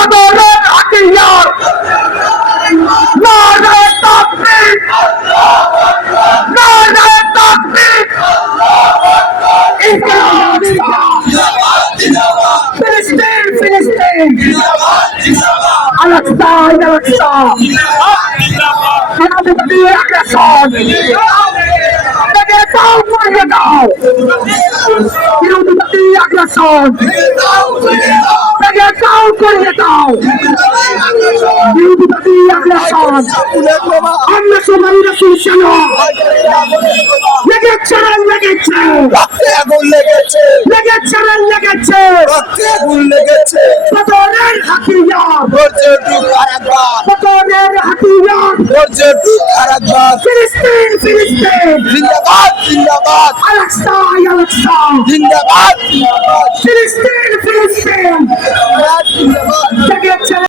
বদরের হাতিয়ার নারায়ে তাকবীর নারায়ে তাকবীর ইনকিলাব ফিলিস্তিন ফিলিস্তিন আল-আকসা আল-আকসা বিরোধী আগ্রাসন লেগে দাও করে দাও বিরোধী আগ্রাসন লেগে দাও করে দাও বিরোধী আগ্রাসন আমরা সবাই রসুল লেগেছে লেগেছে আগুন লেগেছে লেগেছে লেগেছে আগুন লেগেছে বদরের হাতিয়ার পর্যটক আরাকবাদ বদরের হাতিয়ার পর্যটক আরাকবাদ ফিলিস্তিন ফিলিস্তিন জিন্দাবাদ জিন্দাবাদ আল-আকসা আল-আকসা জিন্দাবাদ জিন্দাবাদ ফিলিস্তিন